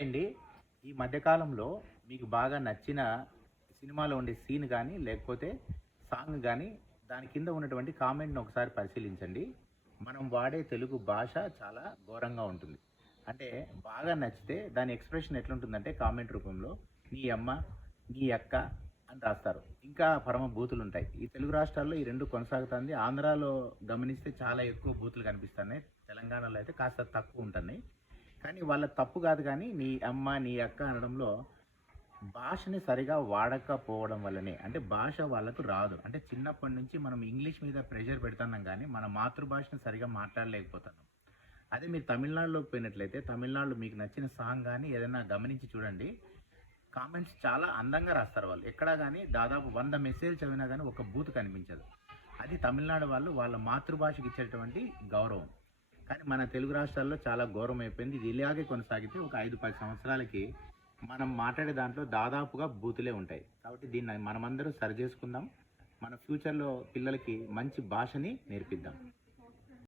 Hi అండి. ఈ మధ్యకాలంలో మీకు బాగా నచ్చిన సినిమాలో ఉండే సీన్ గానీ, లేకపోతే సాంగ్ గానీ, దాని కింద ఉన్నటువంటి కామెంట్‌ని ఒకసారి పరిశీలించండి. మనం వాడే తెలుగు భాష చాలా ఘోరంగా ఉంటుంది. అంటే బాగా నచ్చితే దాని ఎక్స్‌ప్రెషన్ ఎట్లుంటుందంటే కామెంట్ రూపంలో "నీ అమ్మ, నీ అక్క" అని రాస్తారు. ఇంకా పరమ బూతులుంటాయి. ఈ తెలుగు రాష్ట్రాల్లో ఈ 2 కొనసాగుతుంది. ఆంధ్రాలో గమనిస్తే చాలా ఎక్కువ బూతులు కనిపిస్తున్నాయి. తెలంగాణలో అయితే కాస్త తక్కువ ఉంటున్నాయి. కానీ వాళ్ళ తప్పు కాదు కానీ, నీ అమ్మ, నీ అక్క అనడంలో భాషని సరిగా వాడకపోవడం వల్లనే. అంటే భాష వాళ్ళకు రాదు. అంటే చిన్నప్పటి నుంచి మనం ఇంగ్లీష్ మీద ప్రెషర్ పెడుతున్నాం గానీ, మన మాతృభాషను సరిగా మాట్లాడలేకపోతున్నాం. అదే మీరు తమిళనాడులోకి పోయినట్లయితే, తమిళనాడులో మీకు నచ్చిన సాంగ్ గానీ, ఏదైనా గమనించి చూడండి. కామెంట్స్ చాలా అందంగా రాస్తారు వాళ్ళు. ఎక్కడా గానీ దాదాపు 100 మెసేజ్‌లు చదివినా గానీ ఒక బూతు కనిపించదు. అది తమిళనాడు వాళ్ళు వాళ్ళ మాతృభాషకి ఇచ్చేటువంటి గౌరవం. కానీ మన తెలుగు రాష్ట్రాల్లో చాలా ఘోరం అయిపోయింది. ఇది ఇలాగే కొనసాగితే ఒక 5, 10 సంవత్సరాలకి మనం మాట్లాడే దాంట్లో దాదాపుగా బూతులే ఉంటాయి. కాబట్టి దీన్ని మనమందరం సరిచేసుకుందాం. మన ఫ్యూచర్‌లో పిల్లలకి మంచి భాషని నేర్పిద్దాం.